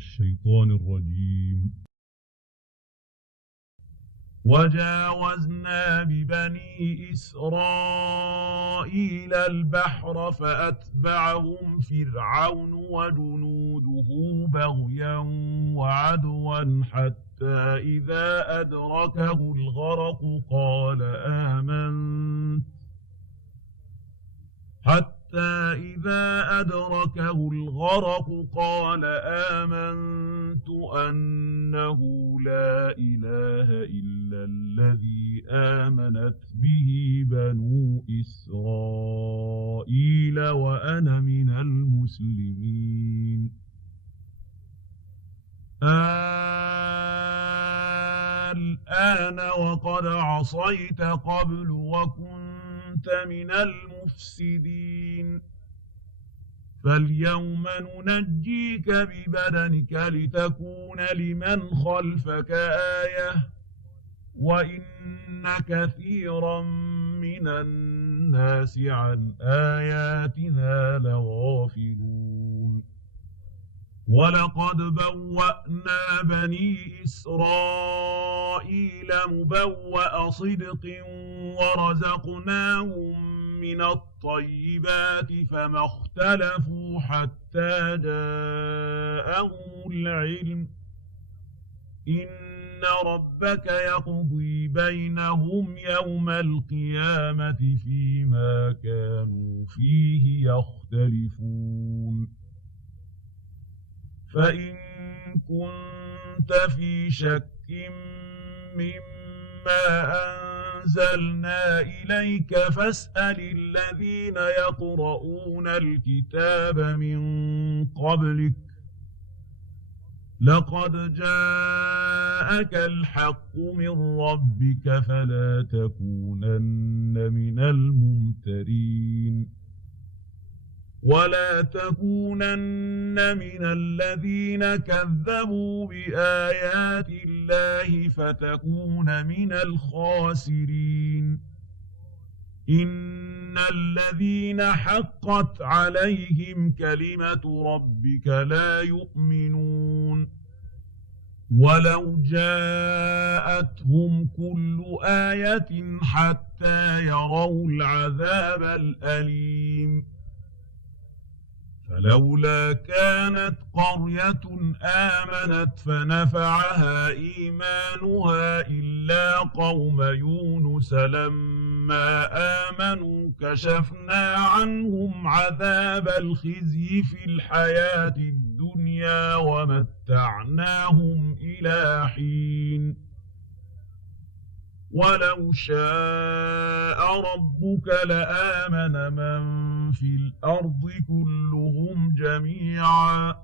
الشيطان الرجيم. وجاوزنا ببني إسرائيل البحر فأتبعهم فرعون وجنوده بغيا وعدوا إذا أدركه الغرق قال آمنت أنه لا إله إلا الذي آمنت به بنو إسرائيل وأنا من المسلمين. الآن وقد عصيت قبل وكنت من المفسدين. فاليوم ننجيك ببدنك لتكون لمن خلفك آية وإن كثيرا من الناس عن آياتنا لغافلون. ولقد بوأنا بني إسرائيل مبوأ صدق ورزقناهم من الطيبات فما اختلفوا حتى جاءهم العلم إن ربك يقضي بينهم يوم القيامة فيما كانوا فيه يختلفون. فإن كنت في شك مما أنزلنا إليك فاسأل الذين يقرؤون الكتاب من قبلك لقد جاءك الحق من ربك فلا تكونن من الممترين. ولا تكونن من الذين كذبوا بآيات الله فتكون من الخاسرين. إن الذين حقت عليهم كلمة ربك لا يؤمنون ولو جاءتهم كل آية حتى يروا العذاب الأليم. فلولا كانت قرية آمنت فنفعها إيمانها إلا قوم يونس لما آمنوا كشفنا عنهم عذاب الخزي في الحياة الدنيا ومتعناهم إلى حين. ولو شاء ربك لآمن من في الأرض كلهم جميعا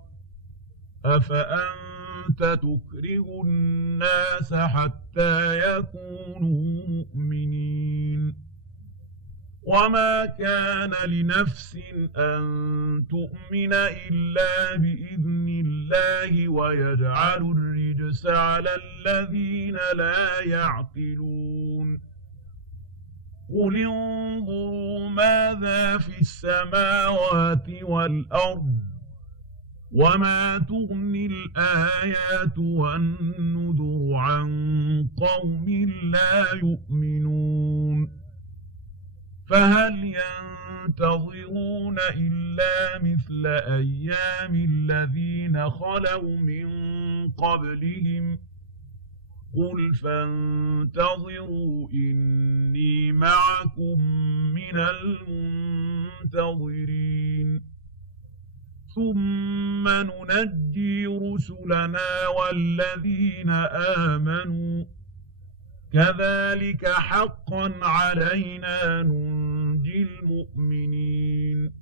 أفأنت تكره الناس حتى يكونوا مؤمنين. وما كان لنفس أن تؤمن إلا بإذن الله ويجعل الرجس على الذين لا يعقلون. قل انظروا ماذا في السماوات والأرض وما تغني الآيات والنذر عن قوم لا يؤمنون. فهل ينتظرون إلا مثل أيام الذين خلوا من قبلهم قل فانتظروا إني معكم من المنتظرين. ثم ننجي رسلنا والذين آمنوا كذلك حقا علينا ننجي المؤمنين.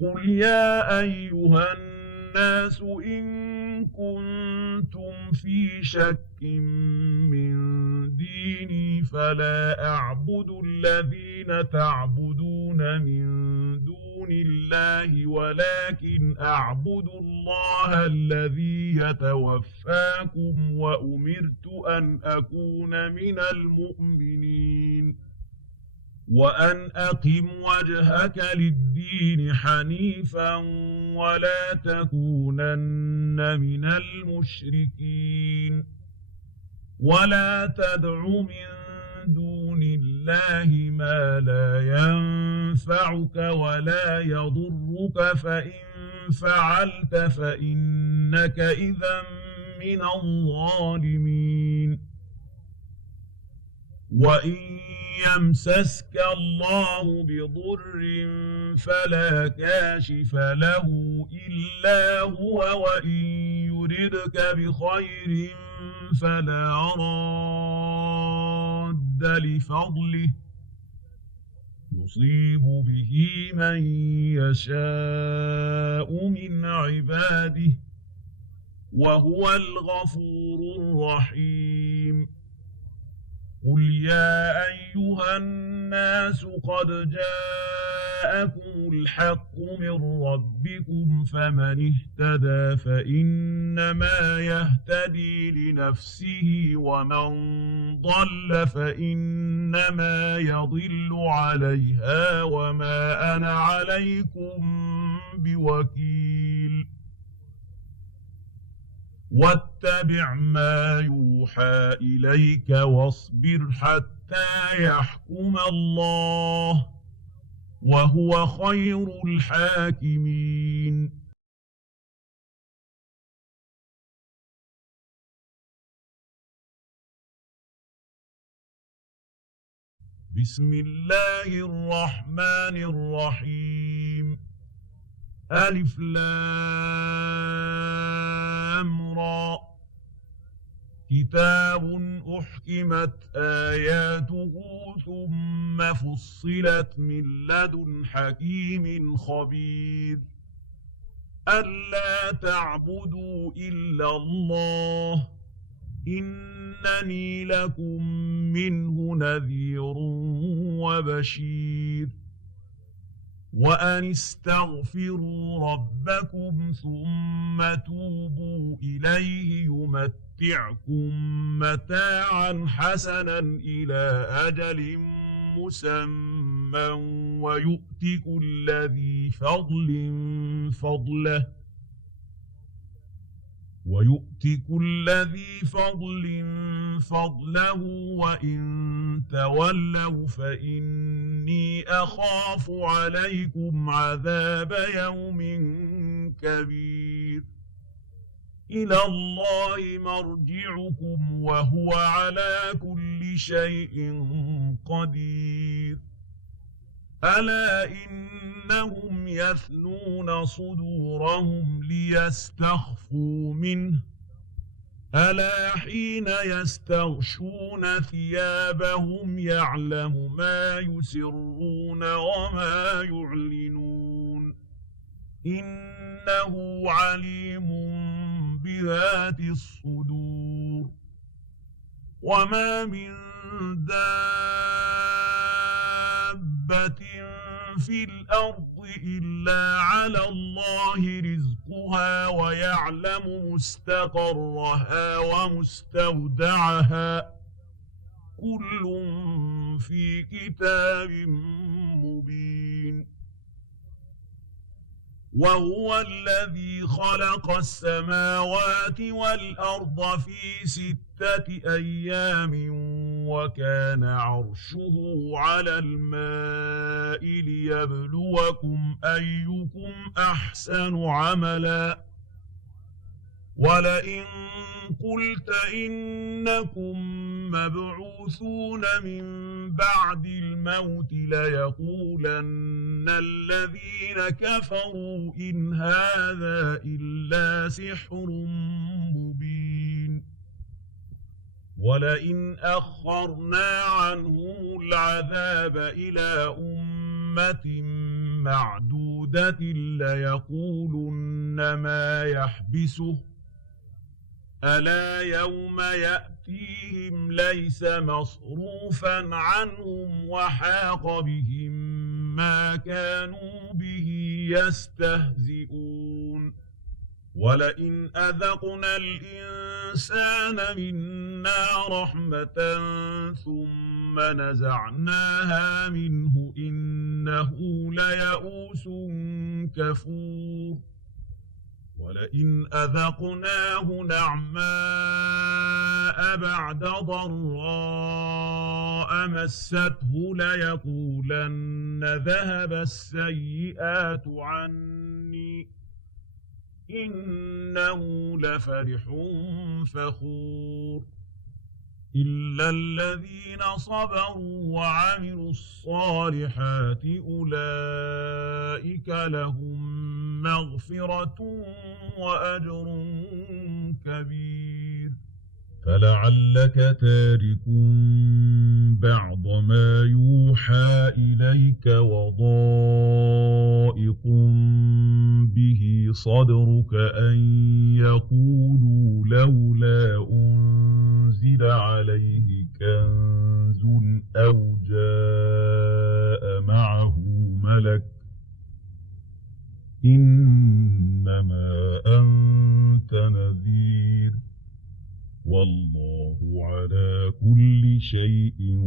قل يا أيها الناس إن كنتم في شك من ديني فلا أعبد الذين تعبدون من دون الله ولكن أعبد الله الذي يتوفاكم وأمرت أن أكون من المؤمنين. وأن أقم وجهك للدين حنيفا ولا تكونن من المشركين ولا تدع من دون الله ما لا ينفعك ولا يضرك فإن فعلت فإنك إذا من الظالمين وإن يمسسك الله بضر فلا كاشف له إلا هو وإن يردك بخير فلا راد لفضله يصيب به من يشاء من عباده وهو الغفور الرحيم قل يا أيها الناس قد جاءكم الحق من ربكم فمن اهتدى فإنما يهتدي لنفسه ومن ضل فإنما يضل عليها وما أنا عليكم بوكيل واتبع ما يوحى إليك واصبر حتى يحكم الله وهو خير الحاكمين بسم الله الرحمن الرحيم ألف لام را كتاب أحكمت آياته ثم فصلت من لدن حكيم خبير ألا تعبدوا إلا الله إنني لكم منه نذير وبشير وأن استغفروا ربكم ثم توبوا إليه يمتعكم متاعا حسنا إلى أجل مسمى ويؤت كل ذي فضل فضله وإن تولوا فإني أخاف عليكم عذاب يوم كبير إلى الله مرجعكم وهو على كل شيء قدير ألا إنهم يثنون صدورهم ليستخفوا منه ألا حين يستغشون ثيابهم يعلم ما يسرون وما يعلنون إنه عليم بذات الصدور وما من دابة في الأرض إلا على الله رزقها ويعلم مستقرها ومستودعها كل في كتاب مبين وهو الذي خلق السماوات والأرض في 6 أيام وكان عرشه على الماء ليبلوكم أيكم أحسن عملا ولئن قلت إنكم مبعوثون من بعد الموت ليقولن الذين كفروا إن هذا إلا سحر مبين ولئن أخرنا عنهم العذاب إلى أمة معدودة ليقولن ما يحبسه ألا يوم يأتيهم ليس مصروفا عنهم وحاق بهم ما كانوا به يستهزئون ولئن أذقنا الإنسان منا رحمة ثم ثم نزعناها منه إنه ليئوس كفور ولئن أذقناه نعماء بعد ضراء مسته ليقولن ذهب السيئات عني إنه لفرح فخور إلا الذين صبروا وعملوا الصالحات أولئك لهم مغفرة وأجر كبير فلعلك تارك بعض ما يوحى إليك وضائق به صدرك أن يقولوا لولا أنزل عليه كنز أو جاء معه ملك إنما أنت نذير والله على كل شيء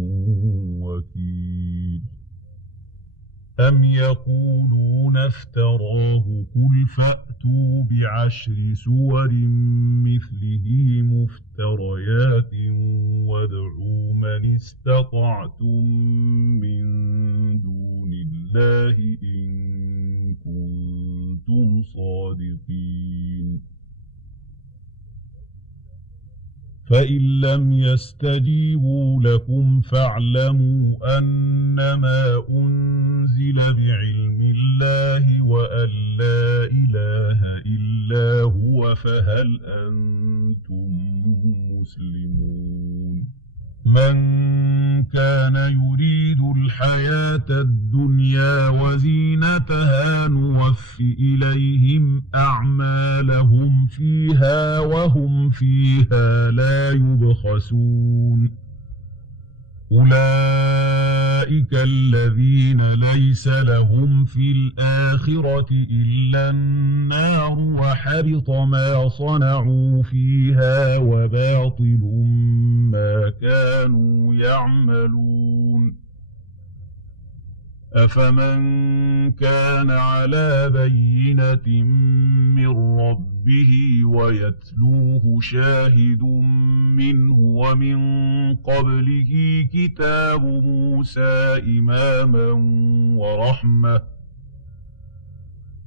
وكيل أم يقولون افتراه قل فأتوا بعشر سور مثله مفتريات وادعوا من استطعتم من دون الله إن كنتم صادقين فإن لم يستجيبوا لكم فاعلموا أنما أنزل بعلم الله وأن لا إله إلا هو فهل أنتم مسلمون من كان يريد الحياة الدنيا وزينتها نوف إليهم أعمالهم فيها وهم فيها لا يبخسون أولئك الذين ليس لهم في الآخرة إلا النار وحبط ما صنعوا فيها وباطل ما كانوا يعملون أفمن كان على بينة من ربه ويتلوه شاهد منه ومن قبله كتاب موسى إماما ورحمة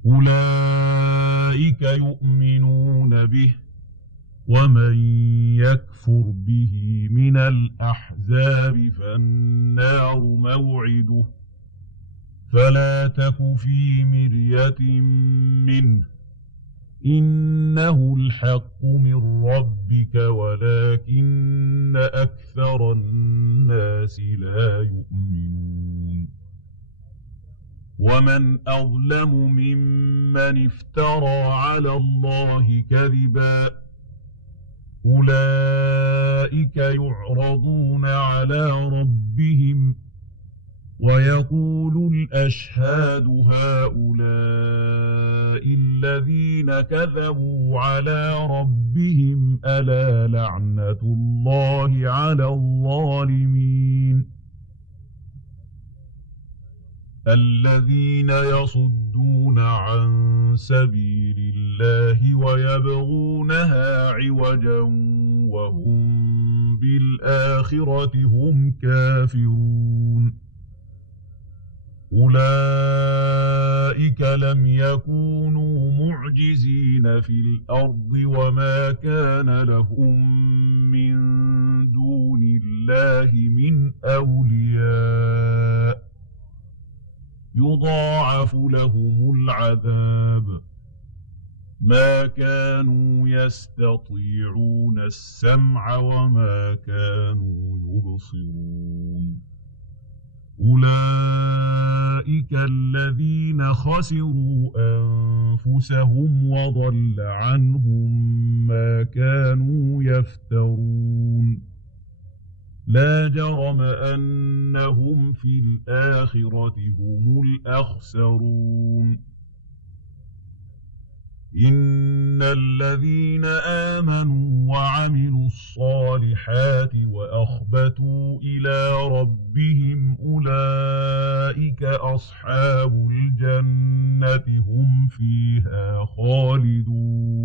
أولئك يؤمنون به ومن يكفر به من الأحزاب فالنار موعده فلا تك في مرية منه إنه الحق من ربك ولكن أكثر الناس لا يؤمنون ومن أظلم ممن افترى على الله كذبا أولئك يعرضون على ربهم ويقول الأشهاد هؤلاء الذين كذبوا على ربهم ألا لعنة الله على الظالمين الذين يصدون عن سبيل الله ويبغونها عوجا وهم بالآخرة هم كافرون أولئك لم يكونوا معجزين في الأرض وما كان لهم من دون الله من أولياء يضاعف لهم العذاب ما كانوا يستطيعون السمع وما كانوا يبصرون أولئك الذين خسروا أنفسهم وضل عنهم ما كانوا يفترون لا جرم أنهم في الآخرة هم الأخسرون إن الذين آمنوا وعملوا الصالحات وأخبتوا إلى ربهم أولئك أصحاب الجنة هم فيها خالدون